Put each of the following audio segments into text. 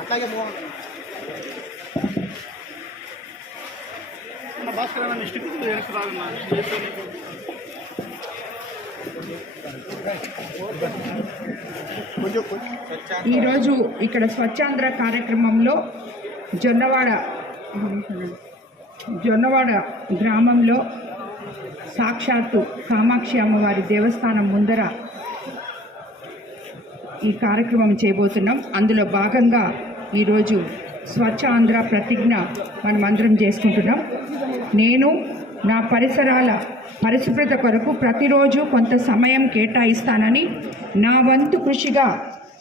అట్లాగే మూవ్ భాస్కర్ అన్న నెక్స్ట్ వెనక్కి రాదన్నా ఈరోజు ఇక్కడ స్వచ్ఛాంధ్ర కార్యక్రమంలో జొన్నవాడ జొన్నవాడ గ్రామంలో సాక్షాత్తు కామాక్షి అమ్మవారి దేవస్థానం ముందర ఈ కార్యక్రమం చేయబోతున్నాం. అందులో భాగంగా ఈరోజు స్వచ్ఛ ఆంధ్ర ప్రతిజ్ఞ మనం అందరం చేసుకుంటున్నాం. నేను నా పరిసరాల పరిశుభ్రత కొరకు ప్రతిరోజు కొంత సమయం కేటాయిస్తానని నా వంతు కృషిగా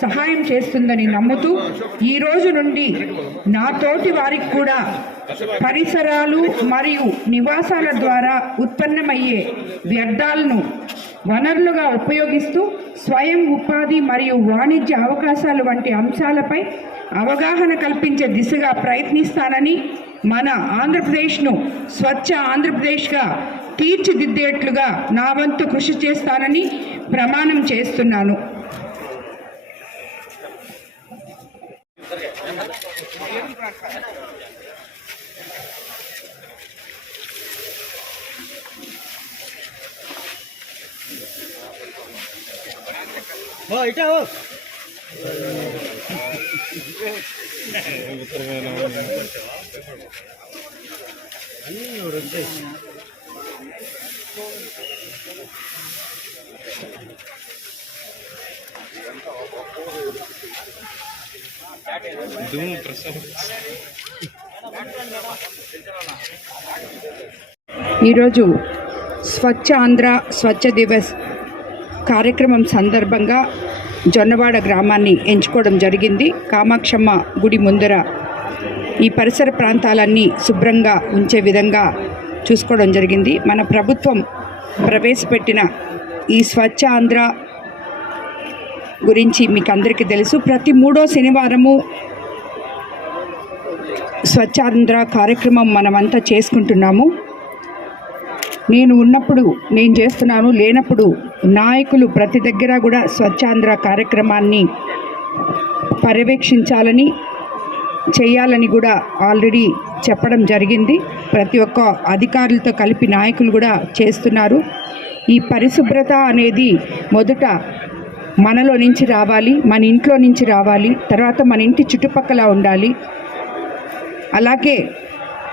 సహాయం చేస్తుందని నమ్ముతూ ఈ రోజు నుండి నా తోటి వారికి కూడా పరిసరాలు మరియు నివాసాల ద్వారా ఉత్పన్నమయ్యే వ్యర్థాలను వనరులుగా ఉపయోగిస్తూ స్వయం ఉపాధి మరియు వాణిజ్య అవకాశాలు వంటి అంశాలపై అవగాహన కల్పించే దిశగా ప్రయత్నిస్తానని మన ఆంధ్రప్రదేశ్ను స్వచ్ఛ ఆంధ్రప్రదేశ్గా తీర్చిదిద్దేట్లుగా నా వంతు కృషి చేస్తానని ప్రమాణం చేస్తున్నాను. 어, 일단 어. 아니, 그런데. ఈరోజు స్వచ్ఛ ఆంధ్ర స్వచ్ఛ దివస్ కార్యక్రమం సందర్భంగా జొన్నవాడ గ్రామాన్ని ఎంచుకోవడం జరిగింది. కామాక్షమ్మ గుడి ముందర ఈ పరిసర ప్రాంతాలన్నీ శుభ్రంగా ఉంచే విధంగా చూసుకోవడం జరిగింది. మన ప్రభుత్వం ప్రవేశపెట్టిన ఈ స్వచ్ఛ ఆంధ్ర గురించి మీకు అందరికీ తెలుసు. ప్రతి మూడో శనివారము స్వచ్ఛాంధ్ర కార్యక్రమం మనమంతా చేసుకుంటున్నాము. నేను ఉన్నప్పుడు నేను చేస్తున్నాను లేనప్పుడు నాయకులు ప్రతి దగ్గర కూడా స్వచ్ఛాంధ్ర కార్యక్రమాన్ని పర్యవేక్షించాలని చేయాలని కూడా ఆల్రెడీ చెప్పడం జరిగింది. ప్రతి ఒక్క అధికారులతో కలిపి నాయకులు కూడా చేస్తున్నారు. ఈ పరిశుభ్రత అనేది మొదట మనలో నుంచి రావాలి మన ఇంట్లో నుంచి రావాలి తర్వాత మన ఇంటి చుట్టుపక్కల ఉండాలి. అలాగే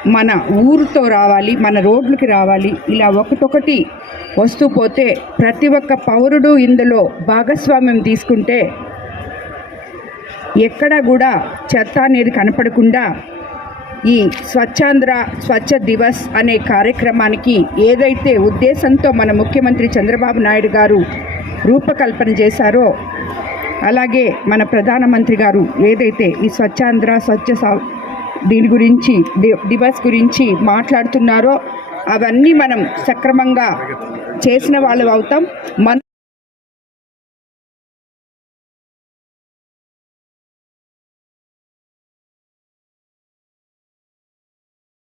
మన ఊరితో రావాలి మన రోడ్లకి రావాలి. ఇలా ఒకటొకటి వస్తూ పోతే ప్రతి ఒక్క పౌరుడు ఇందులో భాగస్వామ్యం తీసుకుంటే ఎక్కడా కూడా చెత్త అనేది కనపడకుండా ఈ స్వచ్ఛాంధ్ర స్వచ్ఛ దివస్ అనే కార్యక్రమానికి ఏదైతే ఉద్దేశంతో మన ముఖ్యమంత్రి చంద్రబాబు నాయుడు గారు రూపకల్పన చేశారో అలాగే మన ప్రధానమంత్రి గారు ఏదైతే ఈ స్వచ్ఛాంధ్ర స్వచ్ఛ సా- దీని గురించి దివస్ గురించి మాట్లాడుతున్నారో అవన్నీ మనం సక్రమంగా చేసిన వాళ్ళు అవుతాం. మన